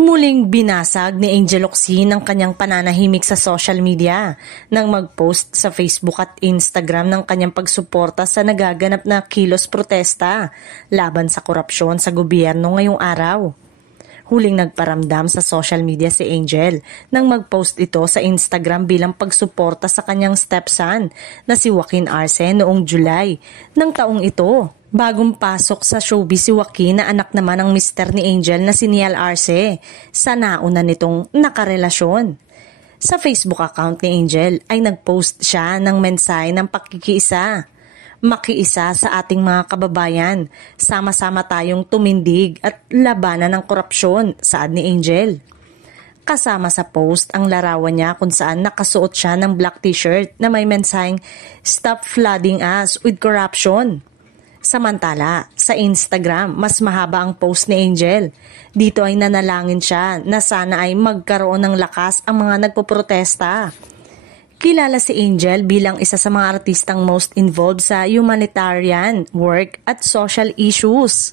Muling binasag ni Angel Locsin ang kanyang pananahimik sa social media nang mag-post sa Facebook at Instagram ng kanyang pagsuporta sa nagaganap na kilos protesta laban sa korupsyon sa gobyerno ngayong araw. Huling nagparamdam sa social media si Angel nang mag-post ito sa Instagram bilang pagsuporta sa kanyang stepson na si Joaquin Arce noong July ng taong ito. Bagong pasok sa showbiz si Joaquin na anak naman ng mister ni Angel na si Niall Arce sa nauna nitong nakarelasyon. Sa Facebook account ni Angel ay nagpost siya ng mensahe ng pakikiisa. Makiisa sa ating mga kababayan, sama-sama tayong tumindig at labanan ng korupsyon, saad ni Angel. Kasama sa post ang larawan niya kung saan nakasuot siya ng black t-shirt na may mensaheng "Stop flooding us with corruption." Samantala, sa Instagram, mas mahaba ang post ni Angel. Dito ay nanalangin siya na sana ay magkaroon ng lakas ang mga nagpoprotesta. Kilala si Angel bilang isa sa mga artistang most involved sa humanitarian work at social issues.